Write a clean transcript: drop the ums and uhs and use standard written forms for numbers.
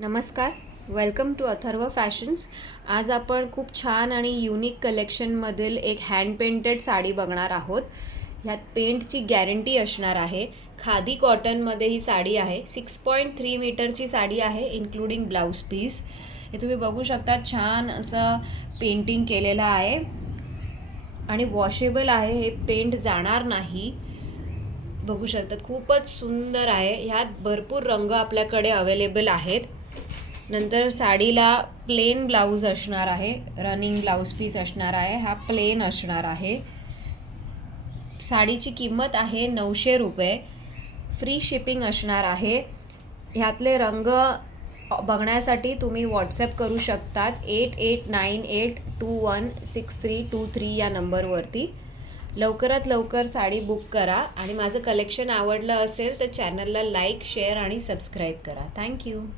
नमस्कार, welcome to Atharva fashions. आज आपण खूप छान आणि युनिक कलेक्शनमधील एक हँड पेंटेड साडी बघणार आहोत. ह्यात पेंटची गॅरंटी असणार आहे. खादी कॉटनमध्ये ही साडी आहे. 6.3 मीटरची साडी आहे, इन्क्लुडिंग ब्लाऊज पीस. हे तुम्ही बघू शकता, छान असं पेंटिंग केलेलं आहे आणि वॉशेबल आहे. हे पेंट जाणार नाही. बघू शकतात, खूपच सुंदर आहे. ह्यात भरपूर रंग आपल्याकडे अवेलेबल आहेत. नंतर साडीला प्लेन ब्लाऊज असणार आहे, रनिंग ब्लाऊज पीस असणार आहे. हा प्लेन असणार आहे. साडीची किंमत आहे 900 रुपये. फ्री शिपिंग असणार आहे. ह्यातले रंग बघण्यासाठी तुम्ही व्हॉट्सॲप करू शकतात 8898216323 या नंबरवरती. लवकरात लवकर साडी बुक करा आणि माझं कलेक्शन आवडलं असेल तर चॅनलला लाईक, शेअर आणि सबस्क्राईब करा. थँक्यू.